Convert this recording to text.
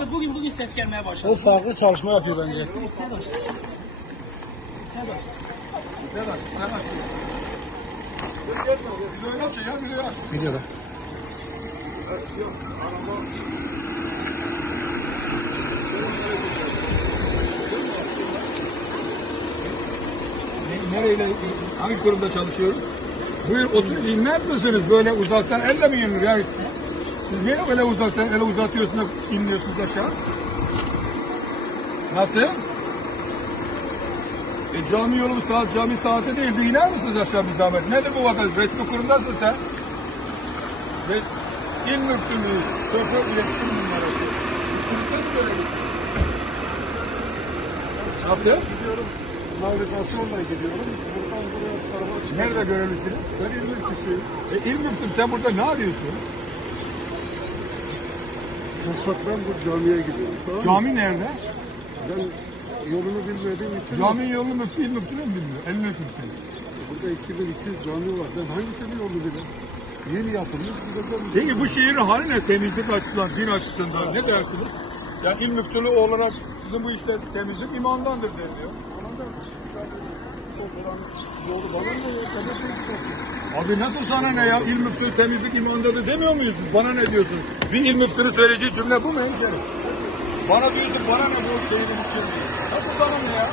başladı. Bugün ses gelmeye başladı. O farklı çalışma yapıyor bence. Gidiyor be. Nereyle, hangi kurumda çalışıyoruz? Buyur otur, inmez misiniz? Böyle uzaktan elle mi inilir? Yani siz niye öyle uzaktan ele uzatıyorsunuz da inmiyorsunuz aşağı? Nasıl? Cami yolu saat, cami saati değil. Bir iner misiniz aşağı bir zahmet? Nedir bu vatandaş? Resmi kurumdasın sen. İl müftülüğü, şoför iletişim numarası. Nasıl? Gidiyorum. Navigasyonla gidiyorum. Buradan buraya tarafa çıkıyorum. Nerede görevlisiniz? Ben il müftüsüyüm. İl müftüm, sen burada ne arıyorsun? Ben bu camiye gidiyorum. Tamam mı? Cami nerede? Ben yolunu bilmediğim için Cami yolunu müftü, il müftülüğü mü bilmiyor? Elini öpeyim seni. burada 2200 cami var. Ben hangisinin yolunu bilirim? Yeni yapılmış. Gideceğim. Peki bu şehrin hali ne? Temizlik açısından, din açısından ne dersiniz? Yani il müftülüğü olarak sizin bu işte temizlik imandandır deniliyor. Yolu bana ne ya? Ben de temizlik Abi nasıl sana ne ya? İl müftülüğü temizlik imandadır demiyor muyuz biz? Bana ne diyorsun? Bir il müftünün söyleyeceği cümle bu mu hemşerim? Bana diyorsun bana ne bu şehrin için? Nasıl sana ne ya?